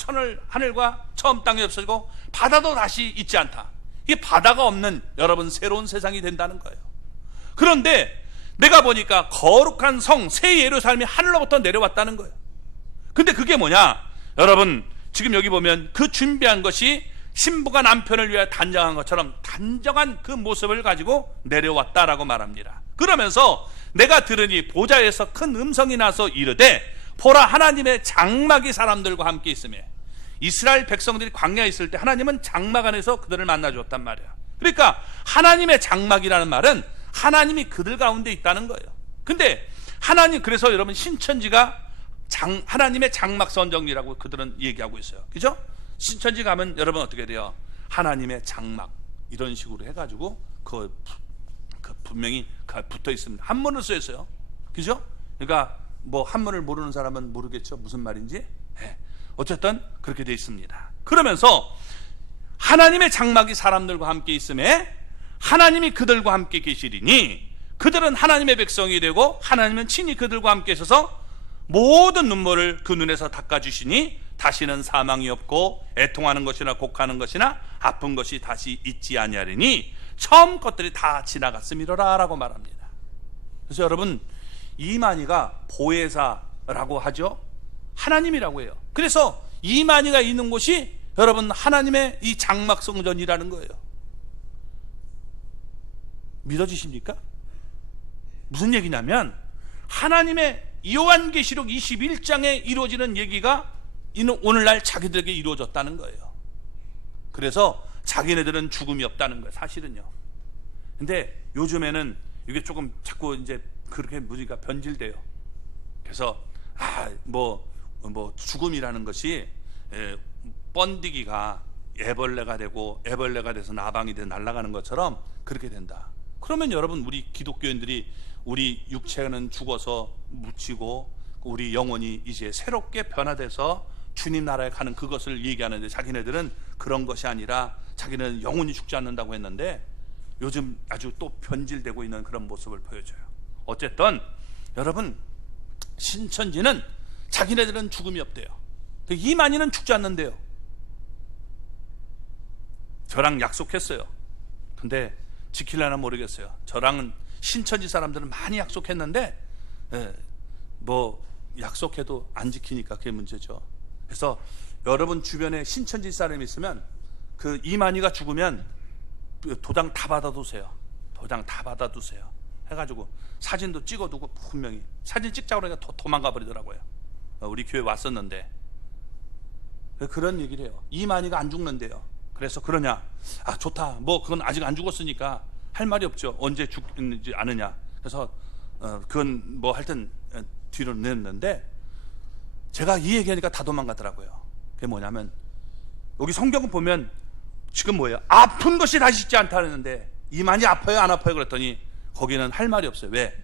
하늘과 처음 땅이 없어지고 바다도 다시 있지 않다. 이게 바다가 없는 여러분 새로운 세상이 된다는 거예요. 그런데 내가 보니까 거룩한 성 새 예루살렘이 하늘로부터 내려왔다는 거예요. 근데 그게 뭐냐? 여러분 지금 여기 보면 그 준비한 것이 신부가 남편을 위해 단장한 것처럼 단정한 그 모습을 가지고 내려왔다라고 말합니다. 그러면서 내가 들으니 보좌에서 큰 음성이 나서 이르되 보라, 하나님의 장막이 사람들과 함께 있으며 이스라엘 백성들이 광야에 있을 때 하나님은 장막 안에서 그들을 만나주었단 말이야. 그러니까 하나님의 장막이라는 말은 하나님이 그들 가운데 있다는 거예요. 근데 하나님, 그래서 여러분 신천지가 하나님의 장막 선정리라고 그들은 얘기하고 있어요. 그죠? 신천지 가면 여러분 어떻게 돼요? 하나님의 장막 이런 식으로 해가지고 그 분명히 붙어 있습니다. 한문을 써 있어요. 그죠? 그러니까 뭐 한문을 모르는 사람은 모르겠죠, 무슨 말인지. 네. 어쨌든 그렇게 되어 있습니다. 그러면서 하나님의 장막이 사람들과 함께 있음에 하나님이 그들과 함께 계시리니 그들은 하나님의 백성이 되고 하나님은 친히 그들과 함께 있어서 모든 눈물을 그 눈에서 닦아주시니 다시는 사망이 없고 애통하는 것이나 곡하는 것이나 아픈 것이 다시 있지 아니하리니 처음 것들이 다 지나갔음이로라 라고 말합니다. 그래서 여러분 이만희가 보혜사라고 하죠. 하나님이라고 해요. 그래서 이만희가 있는 곳이 여러분 하나님의 이 장막 성전이라는 거예요. 믿어지십니까? 무슨 얘기냐면 하나님의 요한계시록 21장에 이루어지는 얘기가 오늘날 자기들에게 이루어졌다는 거예요. 그래서 자기네들은 죽음이 없다는 거예요, 사실은요. 근데 요즘에는 이게 조금 자꾸 이제 그렇게 무지가 변질돼요. 그래서 뭐 죽음이라는 것이 번디기가 애벌레가 되고 애벌레가 돼서 나방이 돼서 날아가는 것처럼 그렇게 된다. 그러면 여러분, 우리 기독교인들이 우리 육체는 죽어서 묻히고 우리 영혼이 이제 새롭게 변화돼서 주님 나라에 가는 그것을 얘기하는데, 자기네들은 그런 것이 아니라 자기는 영혼이 죽지 않는다고 했는데 요즘 아주 또 변질되고 있는 그런 모습을 보여줘요. 어쨌든 여러분, 신천지는 자기네들은 죽음이 없대요. 이만희는 죽지 않는데요. 저랑 약속했어요. 근데 지킬려나 모르겠어요. 저랑은 신천지 사람들은 많이 약속했는데 뭐 약속해도 안 지키니까 그게 문제죠. 그래서 여러분 주변에 신천지 사람이 있으면 그 이만희가 죽으면 도장 다 받아두세요. 도장 다 받아두세요. 해가지고 사진도 찍어두고, 분명히 사진 찍자고 그러니까 도망가 버리더라고요. 우리 교회 왔었는데 그런 얘기를 해요. 이만희가 안 죽는데요. 그래서 그러냐? 좋다. 뭐 그건 아직 안 죽었으니까 할 말이 없죠. 언제 죽는지 아느냐. 그래서 그건 뭐 하여튼 뒤로 냈는데, 제가 이 얘기하니까 다 도망가더라고요. 그게 뭐냐면, 여기 성경을 보면 지금 뭐예요? 아픈 것이 다시 있지 않다 그랬는데 이만희 아파요 안 아파요 그랬더니 거기는 할 말이 없어요. 왜?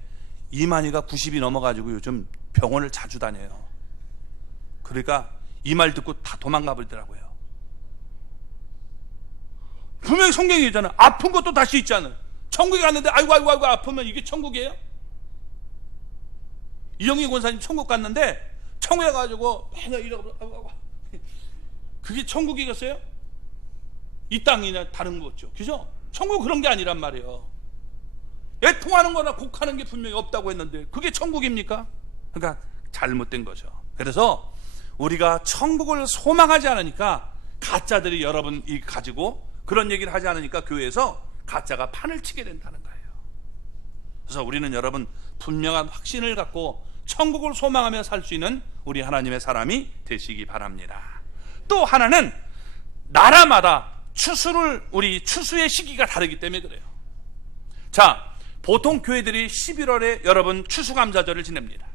이만희가 90이 넘어가지고 요즘 병원을 자주 다녀요. 그러니까 이 말 듣고 다 도망가 버리더라고요. 분명히 성경이 있잖아요. 아픈 것도 다시 있잖아요. 천국에 갔는데 아이고 아프면 이게 천국이에요? 이영희 권사님 천국 갔는데 천국에 가지고 맨날 이러고 그게 천국이겠어요? 이 땅이나 다른 거죠. 그죠? 천국 그런 게 아니란 말이에요. 애통하는 거나 곡하는 게 분명히 없다고 했는데 그게 천국입니까? 그러니까 잘못된 거죠. 그래서 우리가 천국을 소망하지 않으니까 가짜들이 여러분 가지고 그런 얘기를 하지 않으니까 교회에서 가짜가 판을 치게 된다는 거예요. 그래서 우리는 여러분 분명한 확신을 갖고 천국을 소망하며 살 수 있는 우리 하나님의 사람이 되시기 바랍니다. 또 하나는 나라마다 우리 추수의 시기가 다르기 때문에 그래요. 자, 보통 교회들이 11월에 여러분 추수감사절을 지냅니다.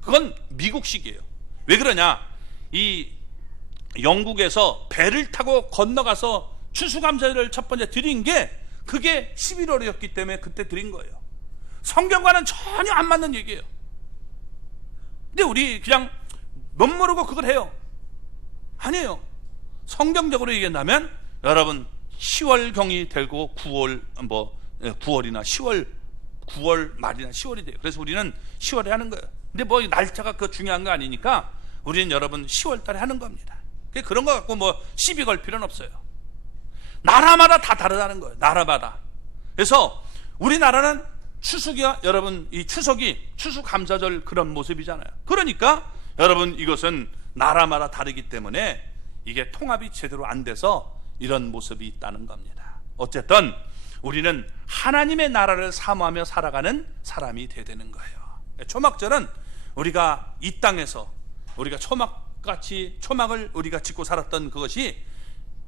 그건 미국식이에요. 왜 그러냐? 이 영국에서 배를 타고 건너가서 추수감사절을 첫 번째 드린 게 그게 11월이었기 때문에 그때 드린 거예요. 성경과는 전혀 안 맞는 얘기예요. 근데 우리 그냥 멋모르고 그걸 해요. 아니에요. 성경적으로 얘기한다면 여러분 10월경이 되고 9월이나 9월 말이나 10월이 돼요. 그래서 우리는 10월에 하는 거예요. 근데 뭐 날짜가 그 중요한 거 아니니까 우리는 여러분 10월 달에 하는 겁니다. 그런 거 갖고 뭐 시비 걸 필요는 없어요. 나라마다 다 다르다는 거예요. 나라마다. 그래서 우리나라는 추수기가 여러분 이 추석이 추수감사절 그런 모습이잖아요. 그러니까 여러분 이것은 나라마다 다르기 때문에 이게 통합이 제대로 안 돼서 이런 모습이 있다는 겁니다. 어쨌든 우리는 하나님의 나라를 사모하며 살아가는 사람이 돼야 되는 거예요. 초막절은 우리가 이 땅에서 우리가 초막을 우리가 짓고 살았던 그것이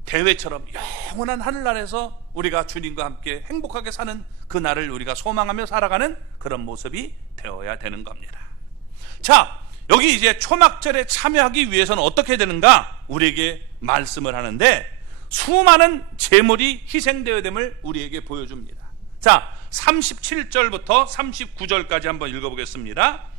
대회처럼 영원한 하늘나라에서 우리가 주님과 함께 행복하게 사는 그 날을 우리가 소망하며 살아가는 그런 모습이 되어야 되는 겁니다. 자, 여기 이제 초막절에 참여하기 위해서는 어떻게 되는가 우리에게 말씀을 하는데, 수많은 제물이 희생되어야 됨을 우리에게 보여줍니다. 자, 37절부터 39절까지 한번 읽어보겠습니다.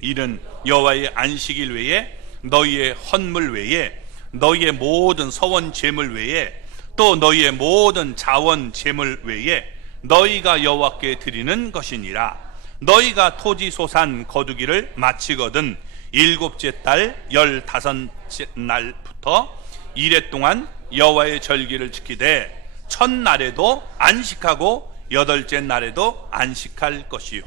이는 여호와의 안식일 외에 너희의 헌물 외에 너희의 모든 서원 제물 외에 또 너희의 모든 자원 제물 외에 너희가 여호와께 드리는 것이니라. 너희가 토지 소산 거두기를 마치거든 일곱째 달 15째 날부터 이레 동안 여호와의 절기를 지키되 첫날에도 안식하고 여덟째 날에도 안식할 것이요.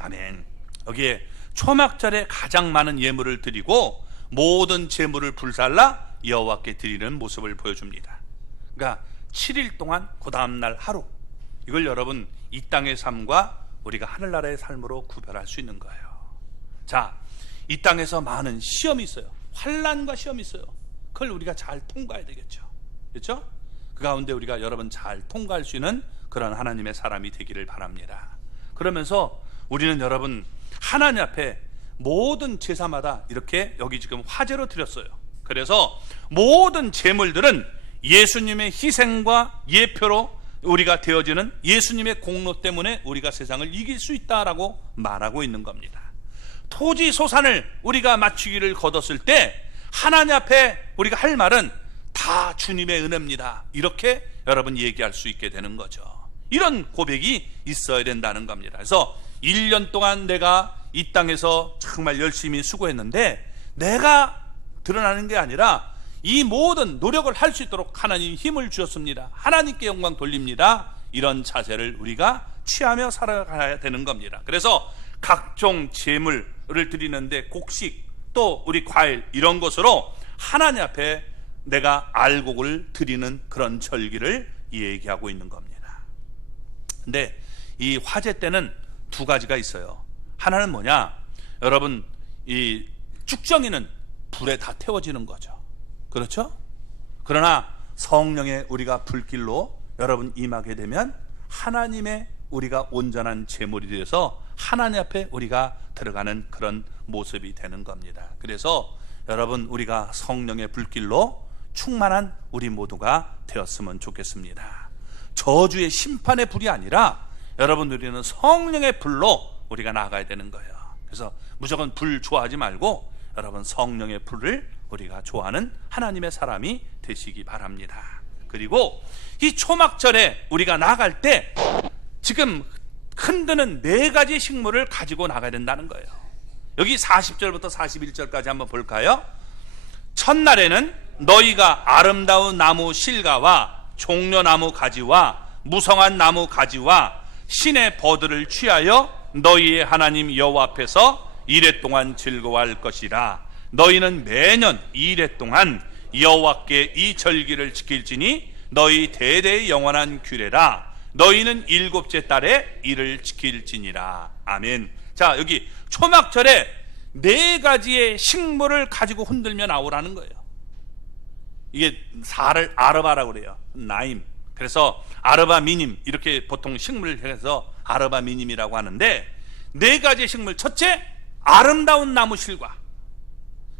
아멘. 여기에 초막절에 가장 많은 예물을 드리고 모든 제물을 불살라 여호와께 드리는 모습을 보여줍니다. 그러니까 7일 동안 그 다음날 하루, 이걸 여러분 이 땅의 삶과 우리가 하늘나라의 삶으로 구별할 수 있는 거예요. 자, 이 땅에서 많은 시험이 있어요. 환난과 시험이 있어요. 그걸 우리가 잘 통과해야 되겠죠. 그렇죠? 그 가운데 우리가 여러분 잘 통과할 수 있는 그런 하나님의 사람이 되기를 바랍니다. 그러면서 우리는 여러분 하나님 앞에 모든 제사마다 이렇게 여기 지금 화제로 드렸어요. 그래서 모든 제물들은 예수님의 희생과 예표로 우리가 되어지는 예수님의 공로 때문에 우리가 세상을 이길 수 있다라고 말하고 있는 겁니다. 토지 소산을 우리가 맞추기를 거뒀을 때 하나님 앞에 우리가 할 말은 다 주님의 은혜입니다. 이렇게 여러분 얘기할 수 있게 되는 거죠. 이런 고백이 있어야 된다는 겁니다. 그래서 1년 동안 내가 이 땅에서 정말 열심히 수고했는데 내가 드러나는 게 아니라 이 모든 노력을 할 수 있도록 하나님 힘을 주셨습니다. 하나님께 영광 돌립니다. 이런 자세를 우리가 취하며 살아가야 되는 겁니다. 그래서 각종 제물을 드리는데 곡식 또 우리 과일 이런 것으로 하나님 앞에 내가 알곡을 드리는 그런 절기를 얘기하고 있는 겁니다. 근데 이 화제 때는 두 가지가 있어요. 하나는 뭐냐? 여러분 이 쭉정이는 불에 다 태워지는 거죠. 그렇죠? 그러나 성령의 우리가 불길로 여러분 임하게 되면 하나님의 우리가 온전한 제물이 되어서 하나님 앞에 우리가 들어가는 그런 모습이 되는 겁니다. 그래서 여러분 우리가 성령의 불길로 충만한 우리 모두가 되었으면 좋겠습니다. 저주의 심판의 불이 아니라 여러분 우리는 성령의 불로 우리가 나가야 되는 거예요. 그래서 무조건 불 좋아하지 말고 여러분 성령의 불을 우리가 좋아하는 하나님의 사람이 되시기 바랍니다. 그리고 이 초막절에 우리가 나갈 때 지금 흔드는 4가지 식물을 가지고 나가야 된다는 거예요. 여기 40절부터 41절까지 한번 볼까요? 첫날에는 너희가 아름다운 나무 실과와 종려나무 가지와 무성한 나무 가지와 신의 버들을 취하여 너희의 하나님 여호와 앞에서 이레 동안 즐거워할 것이라. 너희는 매년 이레 동안 여호와께 이 절기를 지킬지니 너희 대대의 영원한 규례라. 너희는 7째 달에 이를 지킬지니라. 아멘. 자, 여기 초막절에 4가지의 식물을 가지고 흔들며 나오라는 거예요. 이게 사를 아르바라고 그래요. 나임. 그래서 아르바 미님 이렇게 보통 식물을 해서 아르바 미님이라고 하는데 4가지의 식물. 첫째, 아름다운 나무 실과.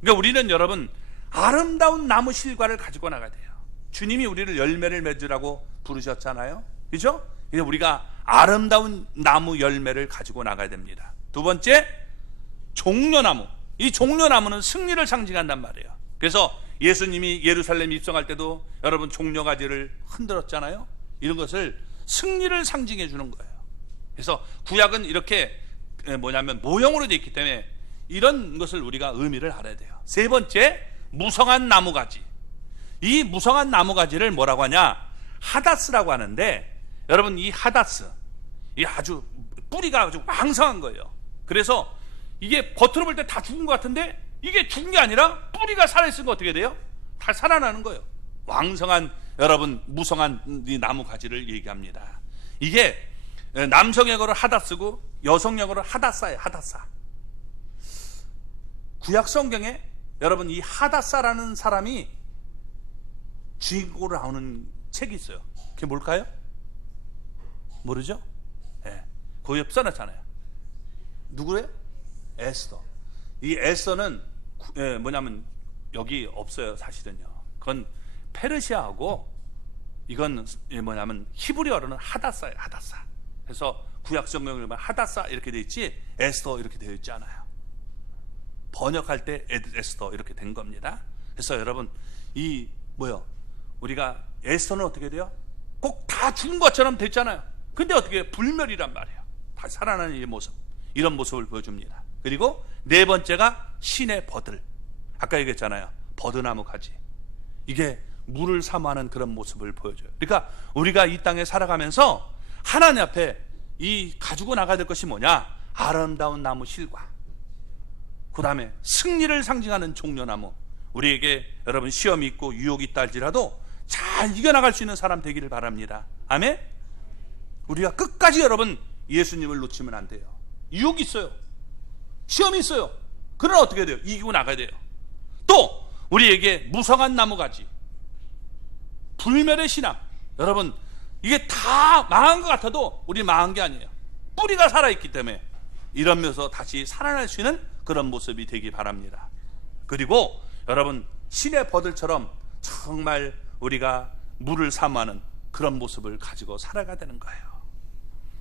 그러니까 우리는 여러분 아름다운 나무 실과를 가지고 나가야 돼요. 주님이 우리를 열매를 맺으라고 부르셨잖아요. 그렇죠? 그래서 우리가 아름다운 나무 열매를 가지고 나가야 됩니다. 두 번째, 종려나무. 이 종려나무는 승리를 상징한단 말이에요. 그래서 예수님이 예루살렘 입성할 때도 여러분 종려가지를 흔들었잖아요. 이런 것을 승리를 상징해 주는 거예요. 그래서 구약은 이렇게 뭐냐면 모형으로 되어 있기 때문에 이런 것을 우리가 의미를 알아야 돼요. 세 번째, 무성한 나무가지. 이 무성한 나무가지를 뭐라고 하냐? 하다스라고 하는데 여러분 이 하다스 이 아주 뿌리가 아주 왕성한 거예요. 그래서 이게 겉으로 볼 때 다 죽은 것 같은데 이게 죽은 게 아니라 뿌리가 살아있으면 어떻게 돼요? 다 살아나는 거예요. 왕성한 여러분 무성한 이 나무가지를 얘기합니다. 이게 남성역으로 하다스고 여성역으로 하다사예요. 하다사. 구약 성경에 여러분 이 하다사라는 사람이 주인공으로 나오는 책이 있어요. 그게 뭘까요? 모르죠? 네. 거기에 써놨잖아요. 누구래요? 에스더. 이 에스더는 뭐냐면 여기 없어요. 사실은요. 그건 페르시아하고 이건 뭐냐면 히브리어로는 하다사예요. 하다사. 그래서 구약 성경을 보면 하다사 이렇게 되어 있지 에스더 이렇게 되어 있지 않아요. 번역할 때 에스더 이렇게 된 겁니다. 그래서 여러분 이 우리가 에스더는 어떻게 돼요? 꼭 다 죽은 것처럼 됐잖아요. 근데 어떻게 불멸이란 말이에요. 다 살아나는 이 모습, 이런 모습을 보여줍니다. 그리고 네 번째가 신의 버들. 아까 얘기했잖아요. 버드나무 가지. 이게 물을 사모하는 그런 모습을 보여줘요. 그러니까 우리가 이 땅에 살아가면서 하나님 앞에 이 가지고 나가야 될 것이 뭐냐? 아름다운 나무 실과, 그 다음에 승리를 상징하는 종려나무. 우리에게 여러분 시험이 있고 유혹이 있다 할지라도 잘 이겨나갈 수 있는 사람 되기를 바랍니다. 아멘? 우리가 끝까지 여러분 예수님을 놓치면 안 돼요. 유혹이 있어요. 시험이 있어요. 그러나 어떻게 돼요? 이기고 나가야 돼요. 또 우리에게 무성한 나무가지, 불멸의 신앙. 여러분 이게 다 망한 것 같아도 우리 망한 게 아니에요. 뿌리가 살아있기 때문에 이러면서 다시 살아날 수 있는 그런 모습이 되기 바랍니다. 그리고 여러분 신의 버들처럼 정말 우리가 물을 사모하는 그런 모습을 가지고 살아가야 되는 거예요.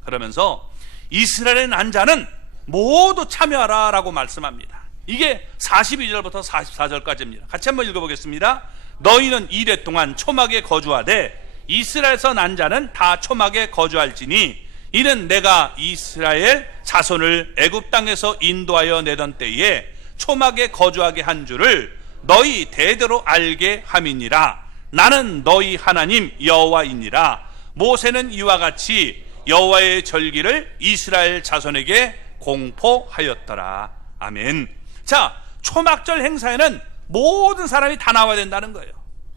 그러면서 이스라엘의 난 자는 모두 참여하라 라고 말씀합니다. 이게 42절부터 44절까지입니다. 같이 한번 읽어보겠습니다. 너희는 이레 동안 초막에 거주하되 이스라엘에서 난 자는 다 초막에 거주할지니 이는 내가 이스라엘 자손을 애굽 땅에서 인도하여 내던 때에 초막에 거주하게 한 줄을 너희 대대로 알게 함이니라. 나는 너희 하나님 여호와이니라. 모세는 이와 같이 여호와의 절기를 이스라엘 자손에게 공포하였더라. 아멘. 자, 초막절 행사에는 모든 사람이 다 나와야 된다는 거예요.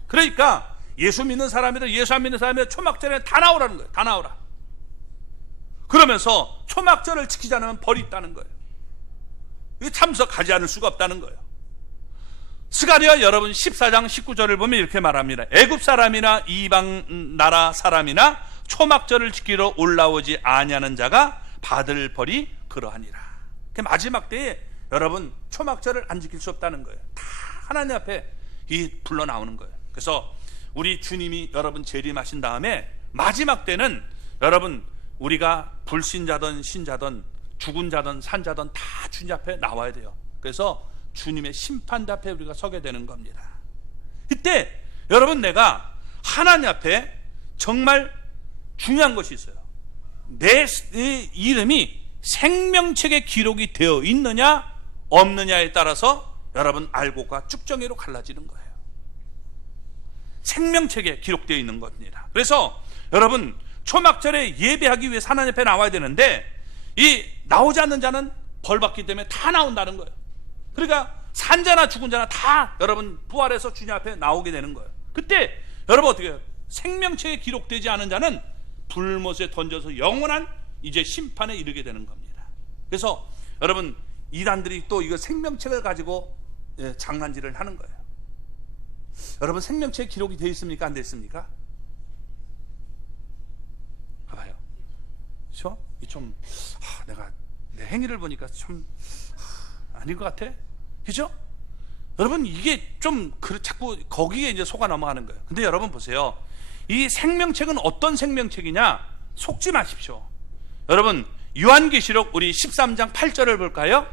그러니까 예수 믿는 사람이든 예수 안 믿는 사람이든 초막절에 다 나오라는 거예요. 다 나오라. 그러면서 초막절을 지키지 않으면 벌이 있다는 거예요. 참석하지 않을 수가 없다는 거예요. 스가랴 여러분 14장 19절을 보면 이렇게 말합니다. 애굽 사람이나 이방 나라 사람이나 초막절을 지키러 올라오지 아니하는 자가 받을 벌이 그러하니라. 마지막 때에 여러분 초막절을 안 지킬 수 없다는 거예요. 다 하나님 앞에 불러 나오는 거예요. 그래서 우리 주님이 여러분 재림하신 다음에 마지막 때는 여러분 우리가 불신자든 신자든 죽은 자든 산자든 다 주님 앞에 나와야 돼요. 그래서 주님의 심판대 앞에 우리가 서게 되는 겁니다. 이때 여러분 내가 하나님 앞에 정말 중요한 것이 있어요. 내 이름이 생명책에 기록이 되어 있느냐 없느냐에 따라서 여러분 알고가 쭉정이로 갈라지는 거예요. 생명책에 기록되어 있는 겁니다. 그래서 여러분 초막절에 예배하기 위해 하나님 앞에 나와야 되는데 이 나오지 않는 자는 벌 받기 때문에 다 나온다는 거예요. 그러니까 산자나 죽은 자나 다 여러분 부활해서 주님 앞에 나오게 되는 거예요. 그때 여러분 어떻게 해요? 생명책에 기록되지 않은 자는 불못에 던져서 영원한 이제 심판에 이르게 되는 겁니다. 그래서 여러분 이단들이 또 이거 생명책을 가지고 장난질을 하는 거예요. 여러분 생명책 기록이 되어 있습니까? 안 되어 있습니까? 봐봐요. 그렇죠? 좀 내가 내 행위를 보니까 좀 아닌 것 같아. 그죠? 여러분 이게 좀 자꾸 거기에 이제 속아 넘어가는 거예요. 근데 여러분 보세요. 이 생명책은 어떤 생명책이냐? 속지 마십시오. 여러분 요한계시록 우리 13장 8절을 볼까요?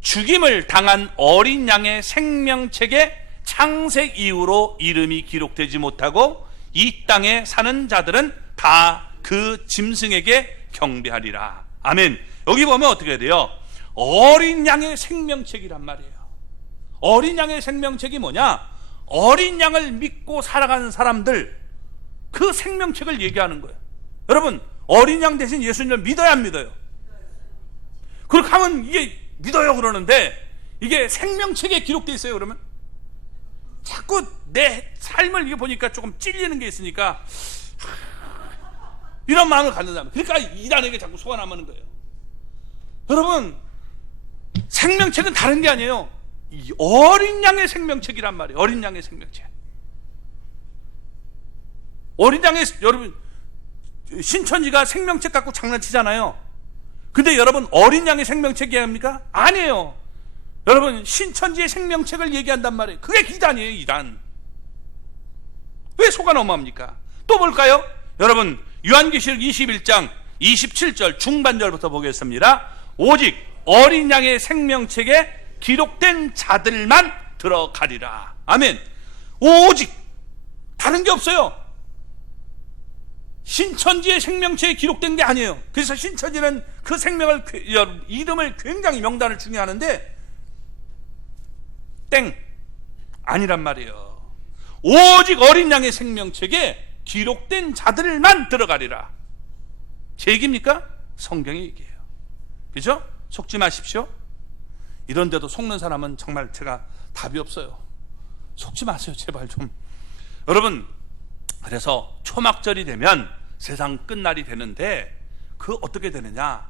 죽임을 당한 어린 양의 생명책에 창세 이후로 이름이 기록되지 못하고 이 땅에 사는 자들은 다 그 짐승에게 경배하리라. 아멘. 여기 보면 어떻게 해야 돼요? 어린 양의 생명책이란 말이에요. 어린 양의 생명책이 뭐냐? 어린 양을 믿고 살아가는 사람들, 그 생명책을 얘기하는 거예요. 여러분 어린 양 대신 예수님을 믿어야 안 믿어요? 그렇게 하면 이게 믿어요 그러는데 이게 생명책에 기록되어 있어요. 그러면 자꾸 내 삶을 이게 보니까 조금 찔리는 게 있으니까 이런 마음을 갖는다면, 그러니까 이단에게 자꾸 속아 남는 거예요. 여러분 생명책은 다른 게 아니에요. 이 어린 양의 생명책이란 말이에요. 어린 양의 생명책. 어린 양의, 여러분 신천지가 생명책 갖고 장난치잖아요. 근데 여러분 어린 양의 생명책 얘기합니까? 아니에요. 여러분 신천지의 생명책을 얘기한단 말이에요. 그게 이단이에요. 이단. 왜 속아 넘어갑니까? 또 볼까요? 여러분 요한계시록 21장 27절 중반절부터 보겠습니다. 오직 어린 양의 생명책에 기록된 자들만 들어가리라. 아멘. 오직 다른 게 없어요. 신천지의 생명책에 기록된 게 아니에요. 그래서 신천지는 그 생명을, 이름을 굉장히 명단을 중요하는데 땡 아니란 말이에요. 오직 어린 양의 생명책에 기록된 자들만 들어가리라. 제 얘기입니까? 성경의 얘기예요. 그죠? 속지 마십시오. 이런데도 속는 사람은 정말 제가 답이 없어요. 속지 마세요, 제발 좀. 여러분, 그래서 초막절이 되면 세상 끝날이 되는데 그 어떻게 되느냐?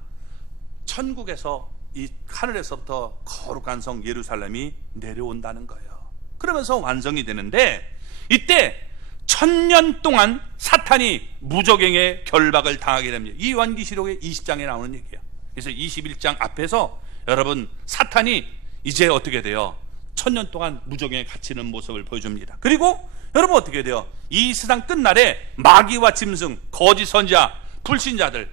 천국에서 이 하늘에서부터 거룩한 성 예루살렘이 내려온다는 거예요. 그러면서 완성이 되는데 이때 1000년 동안 사탄이 무저갱의 결박을 당하게 됩니다. 이 요한계시록의 20장에 나오는 얘기예요. 그래서 21장 앞에서 여러분 사탄이 이제 어떻게 돼요? 1000년 동안 무저갱에 갇히는 모습을 보여줍니다. 그리고 여러분 어떻게 돼요? 이 세상 끝날에 마귀와 짐승, 거짓 선지자, 불신자들,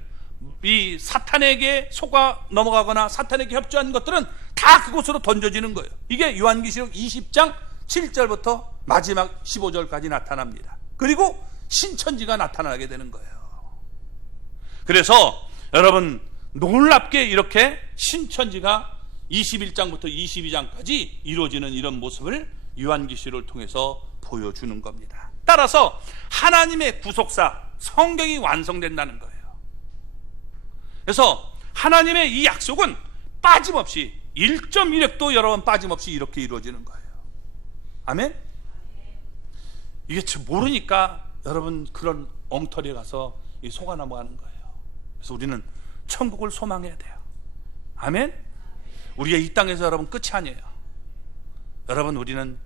이 사탄에게 속아 넘어가거나 사탄에게 협조한 것들은 다 그곳으로 던져지는 거예요. 이게 요한계시록 20장 7절부터 마지막 15절까지 나타납니다. 그리고 신천지가 나타나게 되는 거예요. 그래서 여러분 놀랍게 이렇게 신천지가 21장부터 22장까지 이루어지는 이런 모습을 요한계시록을 통해서 보여주는 겁니다. 따라서 하나님의 구속사 성경이 완성된다는 거예요. 그래서 하나님의 이 약속은 빠짐없이 1.1획도 여러분 빠짐없이 이렇게 이루어지는 거예요. 아멘? 이게 모르니까 여러분 그런 엉터리에 가서 속아 넘어가는 거예요. 그래서 우리는 천국을 소망해야 돼요. 아멘? 우리가 이 땅에서 여러분 끝이 아니에요. 여러분 우리는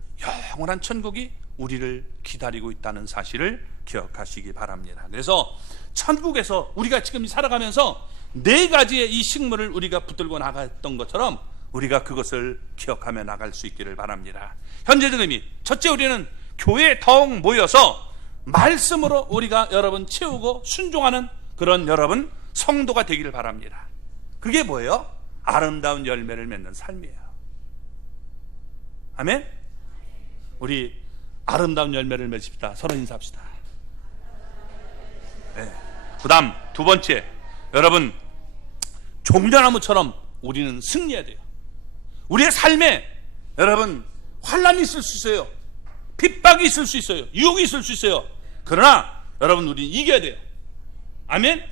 영원한 천국이 우리를 기다리고 있다는 사실을 기억하시기 바랍니다. 그래서 천국에서 우리가 지금 살아가면서 4가지의 이 식물을 우리가 붙들고 나갔던 것처럼 우리가 그것을 기억하며 나갈 수 있기를 바랍니다. 현재적 의미, 첫째, 우리는 교회에 더욱 모여서 말씀으로 우리가 여러분 채우고 순종하는 그런 여러분 성도가 되기를 바랍니다. 그게 뭐예요? 아름다운 열매를 맺는 삶이에요. 아멘? 우리 아름다운 열매를 맺읍시다. 서로 인사합시다. 네. 그 다음 두 번째, 여러분 종려나무처럼 우리는 승리해야 돼요. 우리의 삶에 여러분 환난이 있을 수 있어요. 핍박이 있을 수 있어요. 유혹이 있을 수 있어요. 그러나 여러분 우리는 이겨야 돼요. 아멘?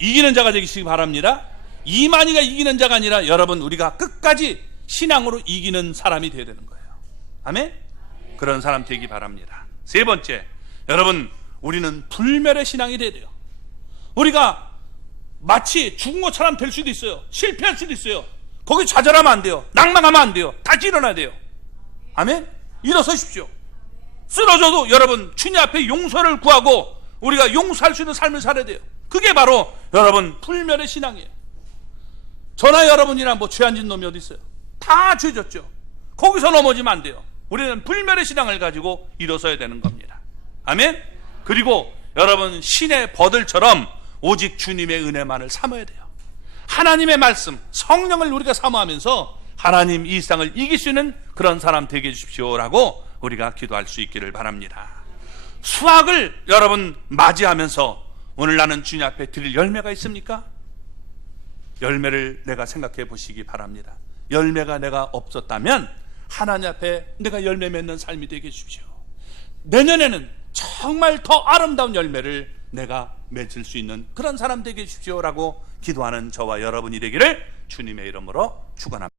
이기는 자가 되시기 바랍니다. 이만희가 이기는 자가 아니라 여러분 우리가 끝까지 신앙으로 이기는 사람이 되어야 되는 거예요. 아멘? 그런 사람 되기 바랍니다. 세 번째, 여러분 우리는 불멸의 신앙이 되어야 돼요. 우리가 마치 죽은 것처럼 될 수도 있어요. 실패할 수도 있어요. 거기 좌절하면 안 돼요. 낭망하면 안 돼요. 다시 일어나야 돼요. 아멘? 일어서십시오. 쓰러져도 여러분 주님 앞에 용서를 구하고 우리가 용서할 수 있는 삶을 살아야 돼요. 그게 바로 여러분 불멸의 신앙이에요. 저나 여러분이나 뭐 죄 안 짓는 놈이 어디 있어요? 다 죄졌죠. 거기서 넘어지면 안 돼요. 우리는 불멸의 신앙을 가지고 일어서야 되는 겁니다. 아멘? 그리고 여러분 신의 버들처럼 오직 주님의 은혜만을 삼아야 돼요. 하나님의 말씀, 성령을 우리가 사모하면서 하나님 이 세상을 이길 수 있는 그런 사람 되게 해주십시오라고 우리가 기도할 수 있기를 바랍니다. 수확을 여러분 맞이하면서 오늘 나는 주님 앞에 드릴 열매가 있습니까? 열매를 내가 생각해 보시기 바랍니다. 열매가 내가 없었다면 하나님 앞에 내가 열매 맺는 삶이 되게 해주십시오. 내년에는 정말 더 아름다운 열매를 내가 맺을 수 있는 그런 사람 되게 해주십시오라고 기도하는 저와 여러분이 되기를 주님의 이름으로 축원합니다.